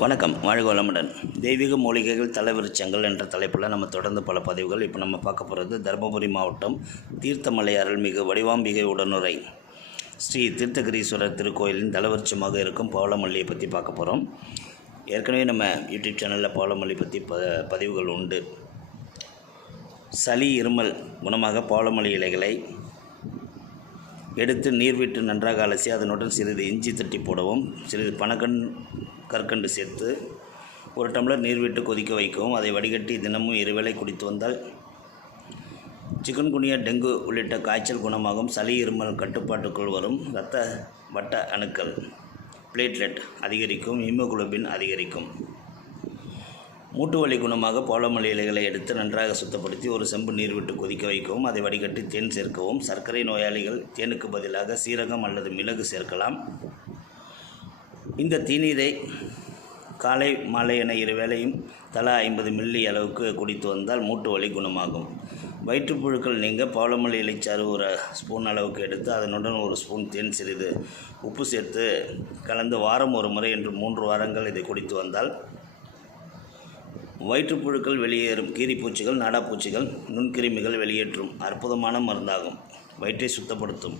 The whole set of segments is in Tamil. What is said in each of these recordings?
வணக்கம். வாழ்க வளமுடன். தெய்வீக மூலிகைகள் தலைவிருச்சங்கள் என்ற தலைப்பில் நம்ம தொடர்ந்து பல பதிவுகள் இப்போ நம்ம பார்க்க போகிறது தருமபுரி மாவட்டம் தீர்த்தமலை அருள்மிகு வடிவாம்பிகை உடனுரை ஸ்ரீ தீர்த்தகிரீஸ்வரர் திருக்கோயிலின் தலைவருச்சமாக இருக்கும் பவளமல்லியை பற்றி பார்க்க போகிறோம் ஏற்கனவே நம்ம யூடியூப் சேனலில் பவளமல்லி பற்றி ப பதிவுகள் உண்டு. சளி இருமல் குணமாக பவளமல்லி இலைகளை எடுத்து நீர் விட்டு நன்றாக அலசி அதனுடன் சிறிது இஞ்சி தட்டி போடவும் சிறிது பனக்கண் கற்கண்டு சேர்த்து ஒரு டம்ளர் நீர் விட்டு கொதிக்க வைக்கவும். அதை வடிகட்டி தினமும் இருவேளை குடித்து வந்தால் சிக்கன்குனியா டெங்கு உள்ளிட்ட காய்ச்சல் குணமாகும். சளி இருமல் கட்டுப்பாட்டுக்குள் வரும். இரத்த வட்ட அணுக்கள் பிளேட்லெட் அதிகரிக்கும் ஹீமோகுளோபின் அதிகரிக்கும். மூட்டு வலி குணமாக பவளமல்லி இலைகளை எடுத்து நன்றாக சுத்தப்படுத்தி ஒரு செம்பு நீர் விட்டு கொதிக்க வைக்கவும் அதை வடிகட்டி தேன் சேர்க்கவும் சர்க்கரை நோயாளிகள் தேனுக்கு பதிலாக சீரகம் அல்லது மிளகு சேர்க்கலாம். இந்த தீநீரை காலை மாலை என இரு வேளையும் தலா ஐம்பது மில்லி அளவுக்கு குடித்து வந்தால் மூட்டு வலி குணமாகும் வயிற்றுப்புழுக்கள் நீங்க பவளமல்லி இலைச்சாறு ஒரு ஸ்பூன் அளவுக்கு எடுத்து அதனுடன் ஒரு ஸ்பூன் தேன் சிறிது உப்பு சேர்த்து கலந்து வாரம் ஒரு முறை என்று மூன்று வாரங்கள் இதை குடித்து வந்தால் வயிற்றுப்புழுக்கள் வெளியேறும் கீரிப்பூச்சிகள் நாடாப்பூச்சிகள் நுண்கிருமிகள் வெளியேற்றும் அற்புதமான மருந்தாகும். வயிற்றை சுத்தப்படுத்தும்.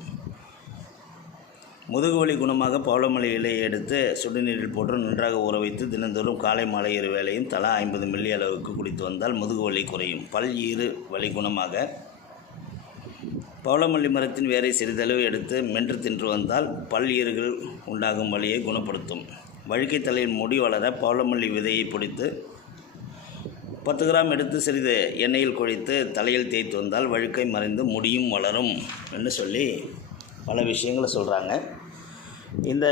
முதுகுவலி குணமாக பவளமலை இலையை எடுத்து சுடுநீரில் போட்டு நன்றாக ஊற வைத்து தினந்தோறும் காலை மாலை இரு வேளையும் தலா ஐம்பது மில்லி அளவுக்கு குடித்து வந்தால் முதுகுவலி குறையும். பல் ஈறு வலி குணமாக பவளமல்லி மரத்தின் வேரை சிறிதளவு எடுத்து மென்று தின்று வந்தால் பல் ஈறுகள் உண்டாகும் வலியை குணப்படுத்தும். வழுக்கை தலையில் முடி வளர பவளமல்லி விதையை பிடித்து பத்து கிராம் எடுத்து சிறிது எண்ணெயில் குழித்து தலையில் தேய்த்து வந்தால் வழுக்கை மறைந்து முடியும் வளரும் என்று சொல்லி பல விஷயங்களை சொல்கிறாங்க இந்த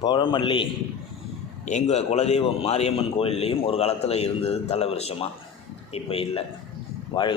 பவழமல்லி எங்கள் குலதெய்வம் மாரியம்மன் கோயில்லையும் ஒரு காலத்தில் இருந்தது தலை வருஷமாக இப்போ இல்லை. வாழ்க